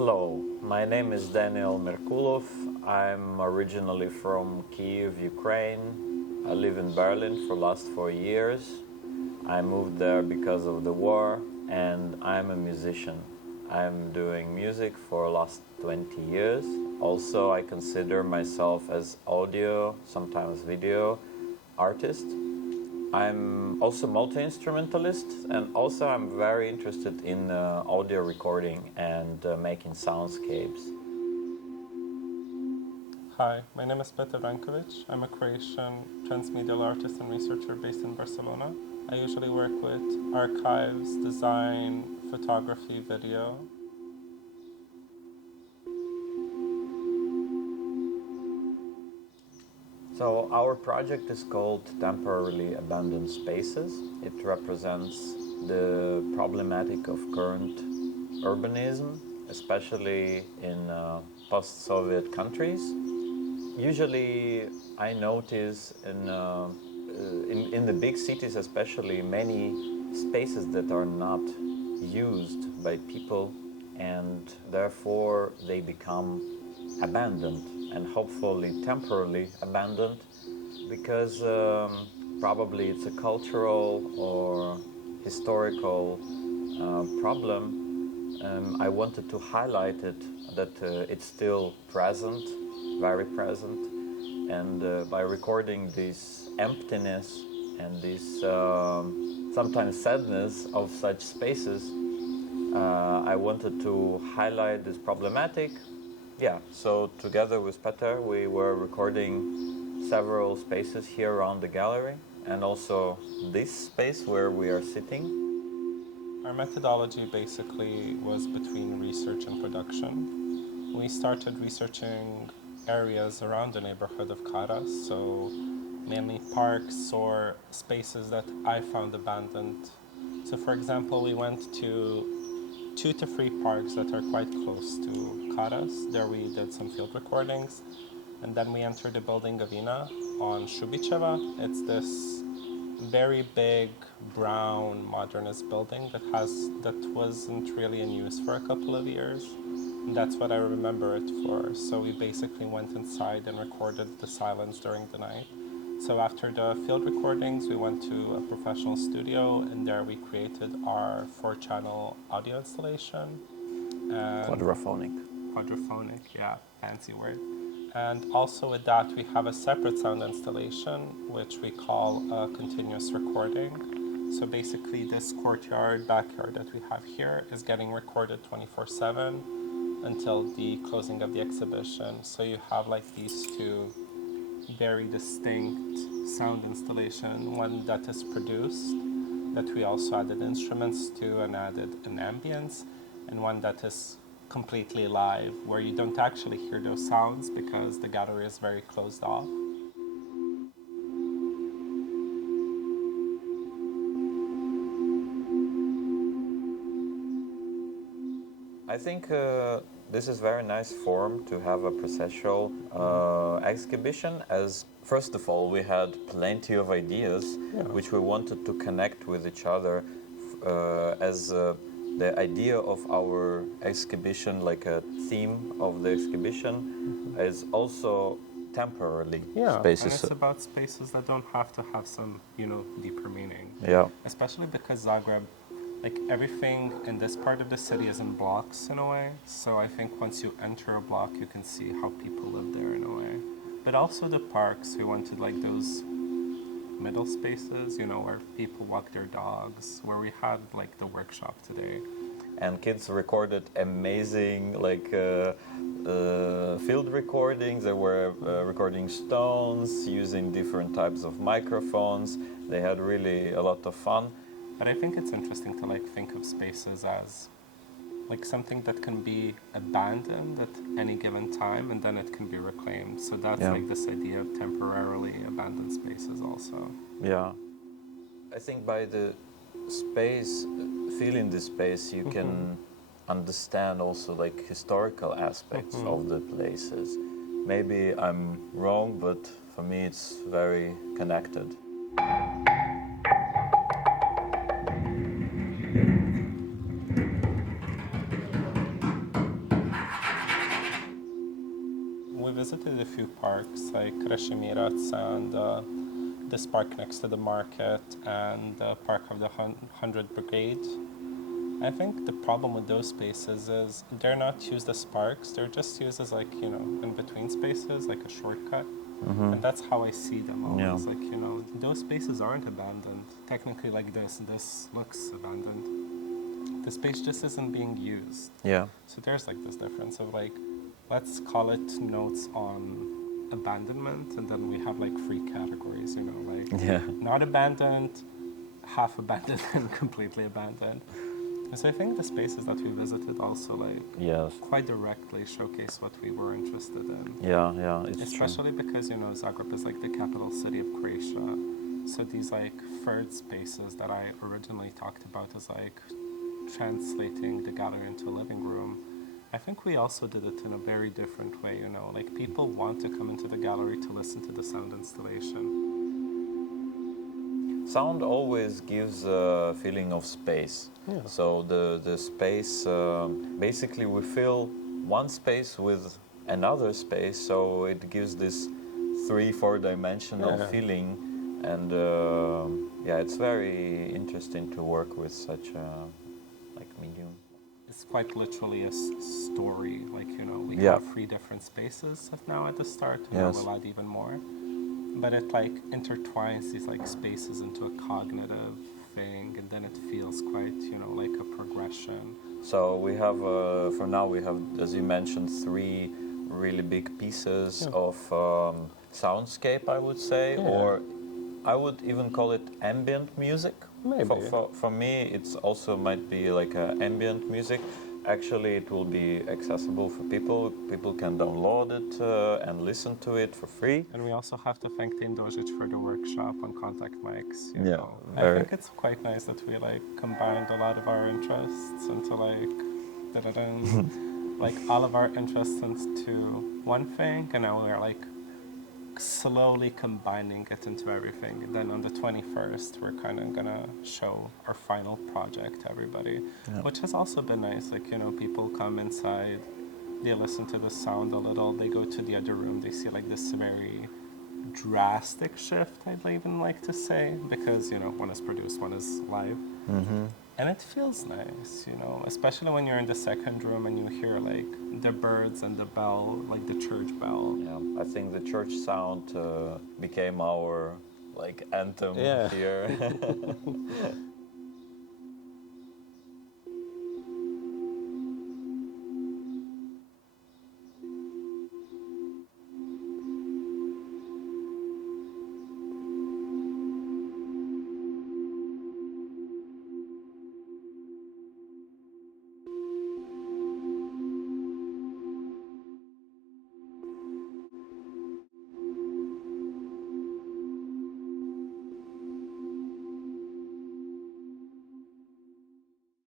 Hello, my name is Danyil Merkulov. I'm originally from Kyiv, Ukraine. I live in Berlin for the last 4 years. I moved there because of the war, and I'm a musician. I'm doing music for the last 20 years. Also, I consider myself as audio, sometimes video artist. I'm also multi-instrumentalist, and also I'm very interested in audio recording and making soundscapes. Hi, my name is Petar Vranjković. I'm a Croatian transmedia artist and researcher based in Barcelona. I usually work with archives, design, photography, video. So our project is called Temporarily Abandoned Spaces. It represents the problematic of current urbanism, especially in post-Soviet countries. Usually I notice in the big cities especially many spaces that are not used by people, and therefore they become abandoned, and hopefully temporarily abandoned, because probably it's a cultural or historical problem. I wanted to highlight it, that it's still present, very present, and by recording this emptiness and this sometimes sadness of such spaces, I wanted to highlight this problematic. Yeah, so together with Petar, we were recording several spaces here around the gallery, and also this space where we are sitting. Our methodology basically was between research and production. We started researching areas around the neighborhood of Karas, so mainly parks or spaces that I found abandoned. So for example, we went to 2 to 3 parks that are quite close to Karas. There we did some field recordings, and then we entered the building of INA on Shubicheva. It's this very big brown modernist building that wasn't really in use for a couple of years. And that's what I remember it for. So we basically went inside and recorded the silence during the night. So after the field recordings, we went to a professional studio, and there we created our 4-channel audio installation. Quadraphonic. Quadraphonic, yeah, fancy word. And also with that, we have a separate sound installation, which we call a continuous recording. So basically this backyard that we have here is getting recorded 24/7 until the closing of the exhibition. So you have like these 2 very distinct sound installation, one that is produced, that we also added instruments to and added an ambience, and one that is completely live, where you don't actually hear those sounds because the gallery is very closed off. I think this is very nice form to have a processual exhibition, as first of all we had plenty of ideas which we wanted to connect with each other, as the idea of our exhibition, like a theme of the exhibition, is also temporarily spaces. And it's about spaces that don't have to have some, deeper meaning. Yeah. Especially because Zagreb, like everything in this part of the city is in blocks in a way. So I think once you enter a block, you can see how people live there in a way. But also the parks, we wanted like those middle spaces, where people walk their dogs, where we had like the workshop today. And kids recorded amazing field recordings. They were recording stones, using different types of microphones. They had really a lot of fun. But I think it's interesting to think of spaces as like something that can be abandoned at any given time, and then it can be reclaimed. So that's like this idea of temporarily abandoned spaces also. Yeah. I think by the space, feeling the space, you can understand also like historical aspects of the places. Maybe I'm wrong, but for me it's very connected. visited a few parks like Krešimirac and this park next to the market and the Park of the 100 Brigade. I think the problem with those spaces is they're not used as parks, they're just used as like, in between spaces, like a shortcut. And that's how I see them always. Like, those spaces aren't abandoned. Technically like this looks abandoned. The space just isn't being used. Yeah. So there's like this difference of like, let's call it notes on abandonment, and then we have like 3 categories, not abandoned, half abandoned, and completely abandoned. And so I think the spaces that we visited also quite directly showcase what we were interested in. Yeah, it's especially true. Because Zagreb is like the capital city of Croatia. So these like third spaces that I originally talked about as like translating the gallery into a living room, I think we also did it in a very different way, like people want to come into the gallery to listen to the sound installation. Sound always gives a feeling of space. Yeah. So the space, basically we fill one space with another space, so it gives this 3-4 dimensional feeling, and it's very interesting to work with such a medium. It's quite literally a story, we have 3 different spaces now at the start, we'll add even more. But it intertwines these spaces into a cognitive thing, and then it feels quite, like a progression. So we have, for now we have, as you mentioned, 3 really big pieces of soundscape, I would say, or I would even call it ambient music. Maybe. For me, it's also might be like ambient music. Actually, it will be accessible for people. People can download it and listen to it for free. And we also have to thank Toni Mijač for the workshop on contact mics. I think it's quite nice that we combined a lot of our interests into all of our interests into one thing, and now we're slowly combining it into everything. And then on the 21st, we're kind of gonna show our final project to everybody, which has also been nice. People come inside, they listen to the sound a little, they go to the other room, they see this very drastic shift, I'd even like to say, because one is produced, one is live. And it feels nice, especially when you're in the second room and you hear the birds and the bell, the church bell. Yeah, I think the church sound became our anthem here.